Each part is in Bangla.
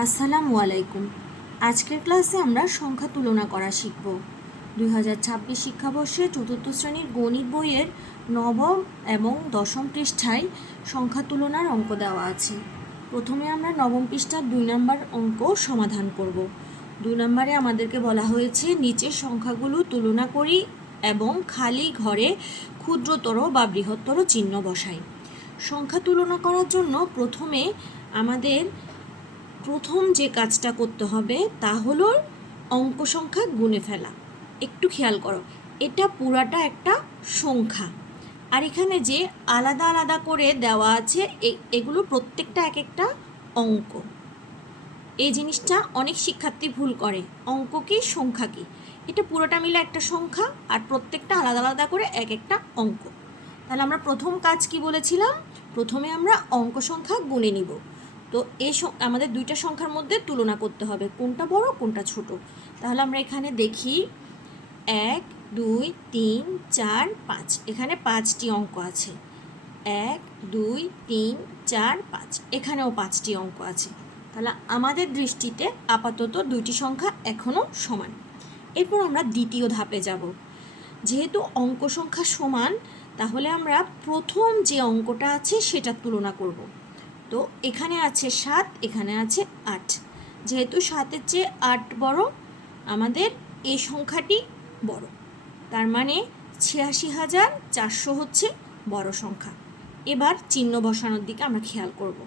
আসসালামু আলাইকুম। আজকের ক্লাসে আমরা সংখ্যা তুলনা করা শিখব। 2026 শিক্ষাবর্ষে চতুর্থ শ্রেণীর গণিত বইয়ের নবম এবং দশম পৃষ্ঠায় সংখ্যা তুলনার অঙ্ক দেওয়া আছে। প্রথমে আমরা নবম পৃষ্ঠার 2 নম্বর অঙ্ক সমাধান করব। 2 নম্বরে আমাদেরকে বলা হয়েছে নিচের সংখ্যাগুলো তুলনা করি এবং খালি ঘরে ক্ষুদ্রতর বা বৃহত্তর চিহ্ন বসাই। সংখ্যা তুলনা করার জন্য প্রথমে আমাদের প্রথম যে কাজটা করতে হবে তা হলো অঙ্ক সংখ্যা গুণে ফেলা। একটু খেয়াল করো, এটা পুরাটা একটা সংখ্যা, আর এখানে যে আলাদা আলাদা করে দেওয়া আছে এগুলো প্রত্যেকটা এক একটা অঙ্ক। এই জিনিসটা অনেক শিক্ষার্থী ভুল করে, অঙ্ক কি সংখ্যা কি। এটা পুরোটা মিলে একটা সংখ্যা আর প্রত্যেকটা আলাদা আলাদা করে এক একটা অঙ্ক। তাহলে আমরা প্রথম কাজ কি বলেছিলাম, প্রথমে আমরা অঙ্ক সংখ্যা গুণে নিব। তো আমাদের দুইটা সংখ্যার মধ্যে তুলনা করতে হবে কোনটা বড় কোনটা ছোট। তাহলে আমরা এখানে দেখি 1 2 3 4 5, এখানে 5টি অঙ্ক আছে। 1 2 3 4 5, এখানেও 5টি অঙ্ক আছে। তাহলে আমাদের দৃষ্টিতে আপাতত দুইটি সংখ্যা এখনও সমান। এরপর আমরা দ্বিতীয় ধাপে যাব। যেহেতু অঙ্ক সংখ্যা সমান, তাহলে আমরা প্রথম যে অঙ্কটা আছে সেটা তুলনা করব। তো এখানে আছে 7, এখানে আছে 8। যেহেতু 7-এর চেয়ে 8 বড়, আমাদের এই সংখ্যাটি বড়। তার মানে 86,400 হচ্ছে বড় সংখ্যা। এবার চিহ্ন বসানোর দিকে আমরা খেয়াল করব।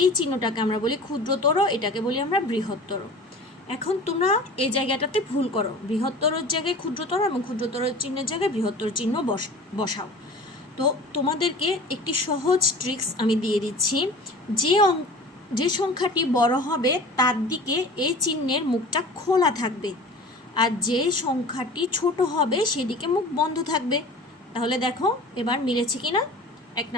এই চিহ্নটাকে আমরা বলি ক্ষুদ্রতর, এটাকে বলি আমরা বৃহত্তর। এখন তোমরা এই জায়গাটাতে ভুল করো, বৃহত্তরের জায়গায় ক্ষুদ্রতর এবং ক্ষুদ্রতর চিহ্নের জায়গায় বৃহত্তর চিহ্ন বসাও। তো তোমাদেরকে একটি সহজ ট্রিক্স আমি দিয়ে দিচ্ছি। যে সংখ্যাটি বড় হবে তার দিকে এই চিহ্নের মুখটা খোলা থাকবে, আর যে সংখ্যাটি ছোট হবে সেদিকে মুখ বন্ধ থাকবে। তাহলে দেখো এবার মিলেছে কিনা। 1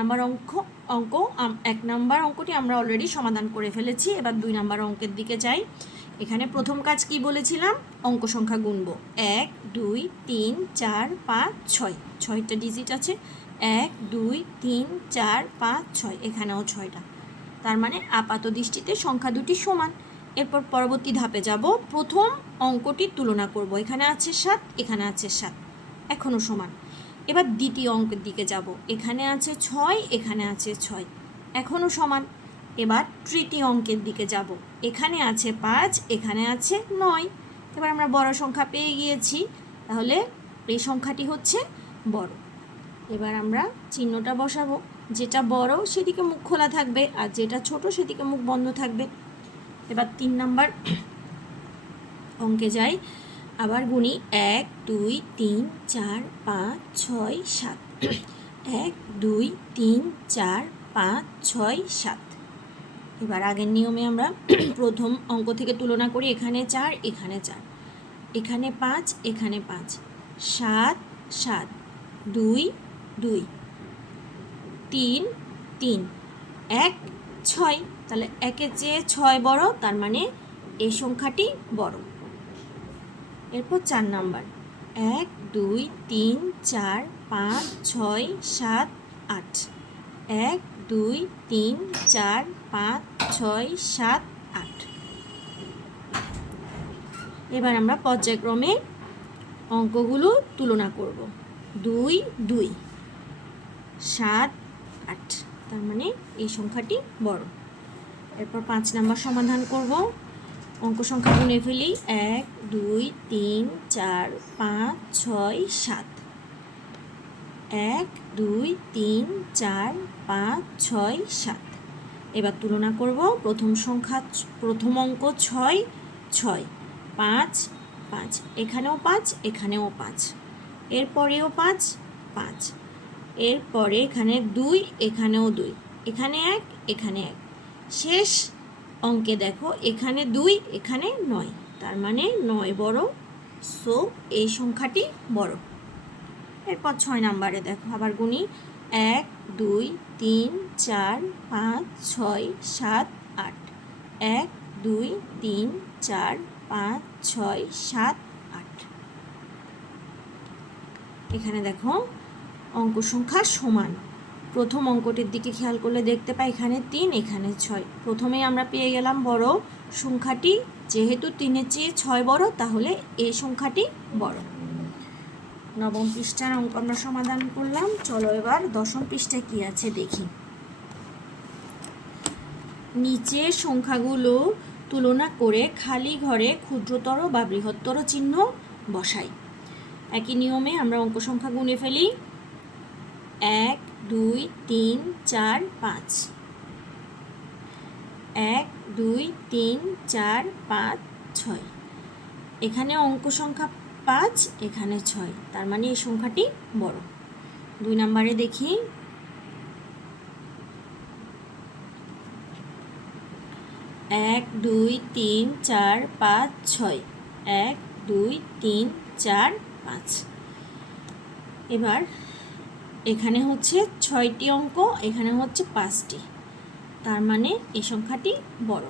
নম্বর অঙ্কটি আমরা অলরেডি সমাধান করে ফেলেছি। এবার 2 নম্বর অঙ্কের দিকে যাই। এখানে প্রথম কাজ কি বলেছিলাম, অঙ্ক সংখ্যা গুনব। 1 2 3 4 5 6, 6টা ডিজিট আছে। 1 2 3 4 5 6, এখানেও 6টা। তার মানে আপাত দৃষ্টিতে সংখ্যা দুটি সমান। এরপর পরবর্তী ধাপে যাব, প্রথম অঙ্কটির তুলনা করব। এখানে আছে 7, এখানে আছে 7, এখনও সমান। এবার দ্বিতীয় অঙ্কের দিকে যাব। এখানে আছে 6, এখানে আছে 6, এখনও সমান। এবার তৃতীয় অঙ্কের দিকে যাব। এখানে আছে 5, এখানে আছে 9। এবার আমরা বড় সংখ্যা পেয়ে গিয়েছি, তাহলে এই সংখ্যাটি হচ্ছে বড়। এবার আমরা চিহ্নটা বসাবো। যেটা বড় সেদিকে মুখ খোলা থাকবে, আর যেটা ছোট সেদিকে মুখ বন্ধ থাকবে। এবার 3 নম্বর অঙ্কে যাই। আবার গুনি 1 2 3 4 5 6 7, 1 2 3 4 5 6 7। এবার আগের নিয়মে আমরা প্রথম অঙ্ক থেকে তুলনা করি। এখানে 4, এখানে 4, এখানে 5, এখানে 5, 7 7, 2 2, 3 3, 1 6। তাহলে 1-এর চেয়ে 6 বড়, তার মানে এই সংখ্যাটি বড়। এরপর 4 নাম্বার, 1 2 3 4 5 6 7 8, 1 2 3 4 5 6 7 8। এবার আমরা পর্যায়ক্রমে অঙ্কগুলো তুলনা করব। 2 2 7 8, তার মানে এই সংখ্যাটি বড়। এরপর 5 নাম্বার সমাধান করব। অঙ্ক সংখ্যা গুনে ফেলি। 1 2 3 4 5 6 7, 1 2 3 4 5 6 7। এবার তুলনা করব। প্রথম অঙ্ক 6 6, 5 5, এখানেও 5, এখানেও 5, এরপরেও 5 5, এরপরে এখানে 2, এখানেও 2, এখানে 1, এখানে 1। শেষ অঙ্কে দেখো এখানে 2, এখানে 9, তার মানে 9 বড়, সো এই সংখ্যাটি বড়। এরপর 6 নম্বরে দেখো, আবার গুনি। 1 2 3 4 5 6 7 8, 1 2 3 4 5 6 7 8। এখানে দেখো অঙ্ক সংখ্যা সমান। প্রথম অঙ্কটির দিকে খেয়াল করলে দেখতে পাই এখানে 3, এখানে 6। প্রথমেই আমরা পেয়ে গেলাম বড়, সংখ্যাটি যেহেতু 3-এর চেয়ে 6 বড়, তাহলে এই সংখ্যাটি বড়। নবম পৃষ্ঠার অঙ্ক আমরা সমাধান করলাম। চলো এবার দশম পৃষ্ঠায় কি আছে দেখি। নিচে সংখ্যাগুলো তুলনা করে খালি ঘরে ক্ষুদ্রতর বা বৃহত্তর চিহ্ন বসাই। একই নিয়মে আমরা অঙ্ক সংখ্যা গুনে ফেলি। 1 2 3 4 5, 1 2 3 4 5 6। এখানে অঙ্ক সংখ্যা 5, এখানে 6, তার মানে এই সংখ্যাটি বড়। 2 নম্বরে দেখি। 1 2 3 4 5 6, 1 2 3 4 5। এবার এখানে হচ্ছে 6টি অঙ্ক, এখানে হচ্ছে 5টি, তার মানে এই সংখ্যাটি বড়।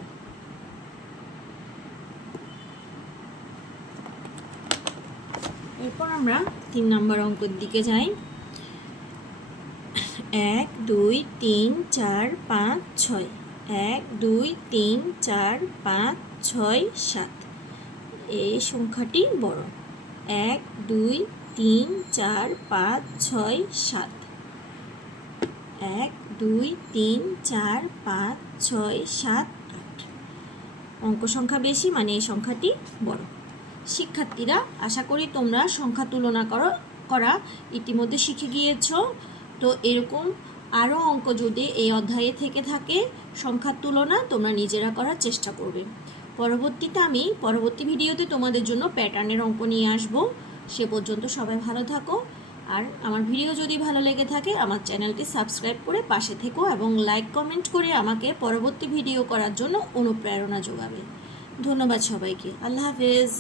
এরপর আমরা 3 নম্বর অঙ্কের দিকে যাই। 1 2 3 4 5 6, 1 2 3 4 5 6 7, এই সংখ্যাটি বড়। 1 2 3 4 5 6 7, 1 2 3 4 5 6 7 8। অঙ্ক সংখ্যা বেশি, মানে এই সংখ্যাটি বড়। শিক্ষার্থীরা, আশা করি তোমরা সংখ্যা তুলনা করা ইতিমধ্যে শিখে গিয়েছো। তো এরকম আরও অঙ্ক যদি এই অধ্যায়ে থেকে থাকে সংখ্যার তুলনা, তোমরা নিজেরা করার চেষ্টা করবে। পরবর্তী ভিডিওতে তোমাদের জন্য প্যাটার্নের অঙ্ক নিয়ে আসব। সে পর্যন্ত সবাই ভালো থাকো। আর আমার ভিডিও যদি ভালো লেগে থাকে আমার চ্যানেলটি সাবস্ক্রাইব করে পাশে থেকো এবং লাইক কমেন্ট করে আমাকে পরবর্তী ভিডিও করার জন্য অনুপ্রেরণা যোগাবে। ধন্যবাদ সবাইকে। আল্লাহ হাফেজ।